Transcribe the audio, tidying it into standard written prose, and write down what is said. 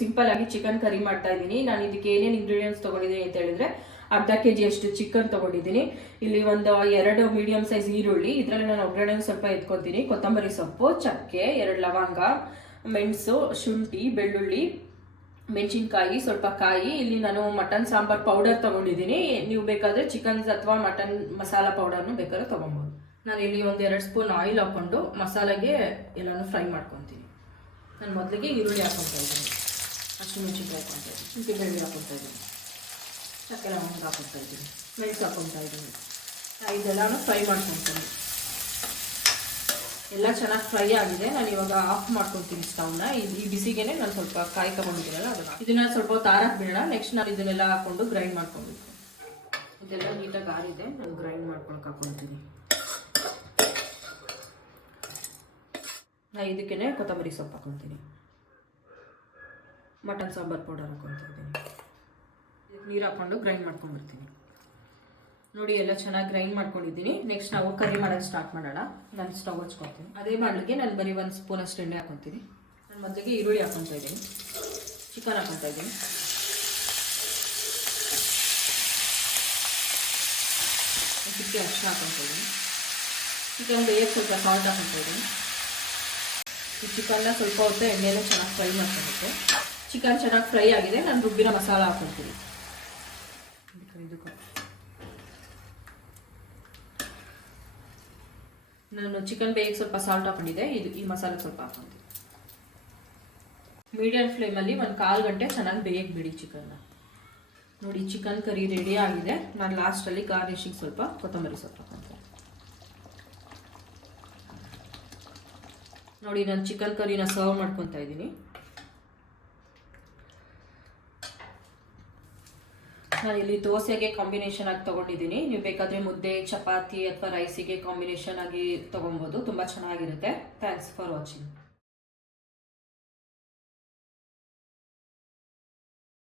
Simple ಆಗಿ chicken curry ಮಾಡ್ತಾ ಇದ್ದೀನಿ. ನಾನು ಇದಕ್ಕೆ ಏನೇನು ಇಂಗ್ರೀಡಿಯೆಂಟ್ಸ್ ತೊಗೊಂಡಿದ್ದೀನಿ ಅಂತ ಹೇಳಿದ್ರೆ, ಅರ್ಧ kg ಅಷ್ಟು ಚಿಕನ್ ತೊಗೊಂಡಿದ್ದೀನಿ. ಇಲ್ಲಿ ಒಂದು 2 ಮೀಡಿಯಂ ಸೈಜ್ ಈರುಳ್ಳಿ, ಇದರಲ್ಲಿ ನಾನು ಒಗ್ಗರಣೆ ಸ್ವಲ್ಪ ಎತ್ಕೊತೀನಿ. ಕೊತ್ತಂಬರಿ ಸೊಪ್ಪು, ಚಕ್ಕೆ, 2 ಲವಂಗ, ಮೆಣಸು, ಶುಂಠಿ, ಬೆಳ್ಳುಳ್ಳಿ, ಮೆಣಸಿನ್ಕಾಯಿ, ಸ್ವಲ್ಪ ಕಾಯಿ. ಇಲ್ಲಿ ನಾನು ಮಟನ್ ಸಾಂಬಾರ್ ಪೌಡರ್ ತೊಗೊಂಡಿದ್ದೀನಿ. ನೀವು ಬೇಕಾದರೆ ಚಿಕನ್ ಅಥವಾ ಮಟನ್ ಮಸಾಲ ಪೌಡರ್ನು ಬೇಕಾದ್ರೆ ತೊಗೊಬೋದು. ನಾನು ಇಲ್ಲಿ ಒಂದು 2 ಸ್ಪೂನ್ ಆಯಿಲ್ ಹಾಕ್ಕೊಂಡು ಮಸಾಲೆಗೆ ಎಲ್ಲನೂ ಫ್ರೈ ಮಾಡ್ಕೊತೀನಿ. ನಾನು ಮೊದಲಿಗೆ ಈರುಳ್ಳಿ ಹಾಕ್ಕೊತಾ ಇದ್ದೀನಿ, ಹಸಿಮೆಣಸಿನ್ಕಾಯಿ ಹಾಕ್ಕೊತಾ ಇದ್ದೀನಿ, ಶುಂಠಿ ಬೆಳ್ಳುಳ್ಳಿ ಹಾಕ್ಕೊತಾ ಇದ್ದೀನಿ, ಚಕ್ಕೆ ಲವಂಗ ಹಾಕ್ಕೊತಾ ಇದ್ದೀನಿ, ಮೆಣಸು ಹಾಕ್ಕೊತಾ ಇದ್ದೀನಿ. ಇದೆಲ್ಲನೂ ಫ್ರೈ ಮಾಡ್ಕೊತೀನಿ. ಎಲ್ಲ ಚೆನ್ನಾಗಿ ಫ್ರೈ ಆಗಿದೆ. ನಾನು ಇವಾಗ ಆಫ್ ಮಾಡ್ಕೊತೀನಿ ಸ್ಟವ್ನ. ಈ ಬಿಸಿಗೆನೆ ನಾನು ಸ್ವಲ್ಪ ಕಾಯಿ ತಗೊಂಡಿದ್ದೀನಲ್ಲ ಅದನ್ನು ಇದನ್ನ ಸ್ವಲ್ಪ ಹೊತ್ತು ಆರಕ್ಕೆ ಬಿಡೋಣ. ನೆಕ್ಸ್ಟ್ ನಾನು ಇದನ್ನೆಲ್ಲ ಹಾಕೊಂಡು ಗ್ರೈಂಡ್ ಮಾಡ್ಕೊಬೇಕು. ಇದೆಲ್ಲ ನೀಟಾಗಿ ಆರಿದೆ, ನಾನು ಗ್ರೈಂಡ್ ಮಾಡ್ಕೊಳಕ್ಕೆ ಹಾಕ್ಕೊತೀನಿ. ನಾನು ಇದಕ್ಕೇ ಕೊತ್ತಂಬರಿ ಸೊಪ್ಪು ಹಾಕ್ಕೊತೀನಿ, ಮಟನ್ ಸಾಂಬಾರ್ ಪೌಡರ್ ಹಾಕ್ಕೊತಿದ್ದೀನಿ. ಇದಕ್ಕೆ ನೀರು ಹಾಕ್ಕೊಂಡು ಗ್ರೈಂಡ್ ಮಾಡ್ಕೊಂಡ್ಬರ್ತೀನಿ. ನೋಡಿ ಎಲ್ಲ ಚೆನ್ನಾಗಿ ಗ್ರೈಂಡ್ ಮಾಡ್ಕೊಂಡಿದ್ದೀನಿ. ನೆಕ್ಸ್ಟ್ ನಾವು ಕರಿ ಮಾಡೋದು ಸ್ಟಾರ್ಟ್ ಮಾಡೋಣ. ನಾನು ಸ್ಟವ್ ಹಚ್ಕೊತೀನಿ. ಅದೇ ಮಾಡಲಿಕ್ಕೆ ನಾನು ಬರೀ 1 ಸ್ಪೂನ್ ಅಷ್ಟು ಎಣ್ಣೆ ಹಾಕ್ಕೊತೀನಿ. ನಾನು ಮೊದಲಿಗೆ ಈರುಳ್ಳಿ ಹಾಕ್ಕೊತಾ ಇದ್ದೀನಿ, ಚಿಕನ್ ಹಾಕ್ಕೊತಾ ಇದ್ದೀನಿ, ಚಿಕ್ಕೆ ಅಷ್ಟು ಹಾಕ್ಕೊತಾ ಇದ್ದೀನಿ. ಚಿಕನ್ ಬೇಯಕ್ಕೆ ಸ್ವಲ್ಪ ಸಾಲ್ಟ್ ಹಾಕ್ಕೊತಾ ಇದ್ದೀನಿ. ಈ ಚಿಕನ್ನ ಸ್ವಲ್ಪ ಹೊತ್ತು ಎಣ್ಣೆಲ್ಲ ಚೆನ್ನಾಗಿ ಫ್ರೈ ಮಾಡ್ಕೊಬೇಕು. ಚಿಕನ್ ಚೆನ್ನಾಗಿ ಫ್ರೈ ಆಗಿದೆ. ನಾನು ರುಬ್ಬಿನ ಮಸಾಲ ಹಾಕ್ಕೊತೀನಿ. ನಾನು ಚಿಕನ್ ಬೇಯಕ್ಕೆ ಸ್ವಲ್ಪ ಸಾಲ್ಟ್ ಹಾಕೊಂಡಿದ್ದೆ. ಈ ಮಸಾಲೆ ಸ್ವಲ್ಪ ಹಾಕ್ಕೊತೀನಿ. ಮೀಡಿಯಂ ಫ್ಲೇಮಲ್ಲಿ 1/4 ಗಂಟೆ ಚೆನ್ನಾಗಿ ಬೇಯಕ್ಕೆ ಬಿಡಿ ಚಿಕನ್ನ. ನೋಡಿ ಚಿಕನ್ ಕರಿ ರೆಡಿ ಆಗಿದೆ. ನಾನು ಲಾಸ್ಟಲ್ಲಿ ಗಾರ್ನಿಷಿಂಗ್ ಸ್ವಲ್ಪ ಕೊತ್ತಂಬರಿ ಸೊಪ್ಪು ಹಾಕ್ಕೊತೀನಿ. ನೋಡಿ ನಾನು ಚಿಕನ್ ಕರಿನ ಸರ್ವ್ ಮಾಡ್ಕೊತಾ ಇದ್ದೀನಿ. ನಾನು ಇಲ್ಲಿ ದೋಸೆಗೆ ಕಾಂಬಿನೇಷನ್ ಆಗಿ ತೊಗೊಂಡಿದ್ದೀನಿ. ನೀವು ಬೇಕಾದರೆ ಮುದ್ದೆ, ಚಪಾತಿ ಅಥವಾ ರೈಸಿಗೆ ಕಾಂಬಿನೇಷನ್ ಆಗಿ ತೊಗೊಬೋದು. ತುಂಬ ಚೆನ್ನಾಗಿರುತ್ತೆ. Thanks for watching.